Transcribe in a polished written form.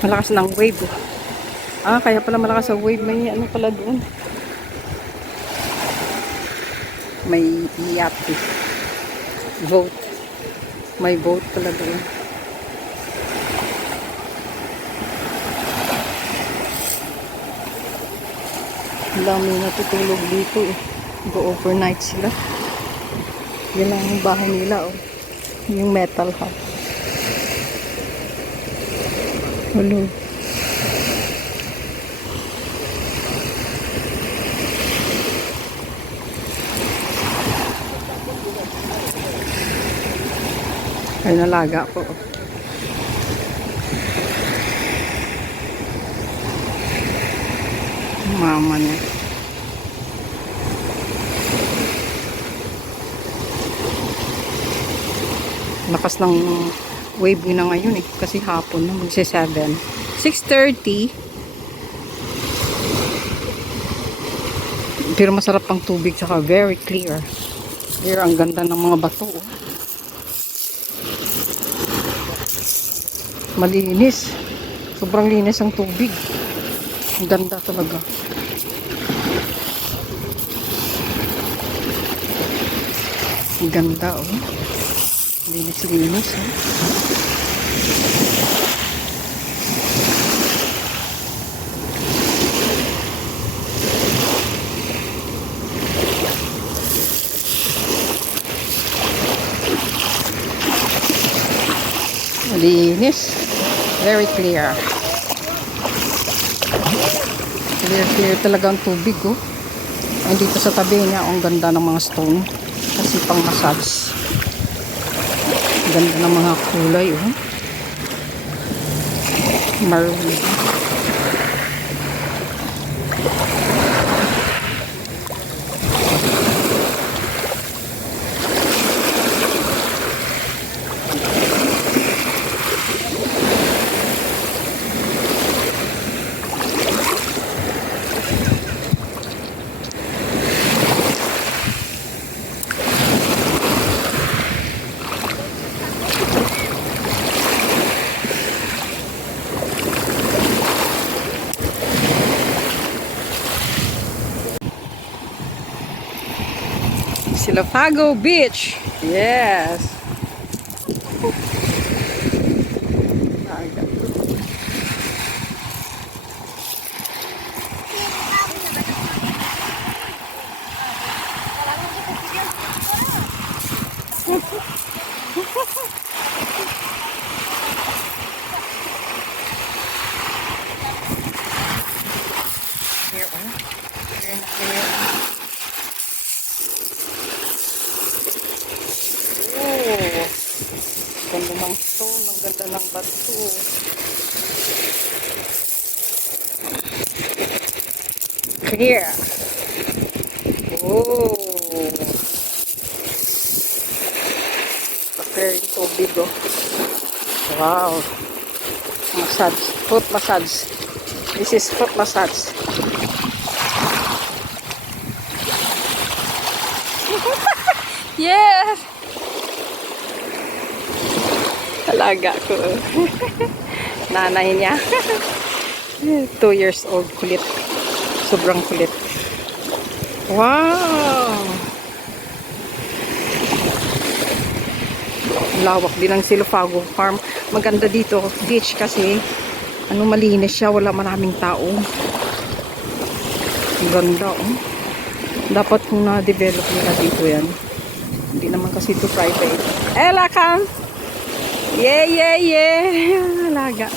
Malakas ng wave. Kaya pala malakas ang wave. May ano pala doon. May yate. Boat. May boat pala doon. Ang dami natutulog dito eh. Go overnight sila. Yan lang yung bahay nila oh. Yung metal hut. Hello. Ay nalaga po. Mama niya. Lakas ng wave na ngayon eh. Kasi hapon na. Magsi 7. 6:30. Pero masarap ang tubig. Tsaka very clear. Clear. Ang ganda ng mga bato. Oh. Malinis. Sobrang linis ang tubig. Ang ganda talaga. Ang ganda oh. Linis-linis oh. Linis. Very clear. Clear talaga ang tubig oh. Ay dito sa tabi niya ang ganda ng mga stone. Kasi pang massage. Ganda ng mga kulay oh. Maroon. Silafago Beach. Yes. Here, oh. Here. Ganda ng stone, ang ganda ng bato. Clear. Oh. Very tubig oh. Wow. Massage. Foot massage. This is foot massage. Yes. Talaga ko. Nanay niya. 2 years old. Kulit. Sobrang kulit. Wow! Lawak din ang Silafago Farm. Maganda dito. Beach kasi malinis siya. Wala maraming tao. Ganda oh. Dapat kung na-develop nila dito yan. Hindi naman kasi ito private. Ella, come! Yeah! Laga.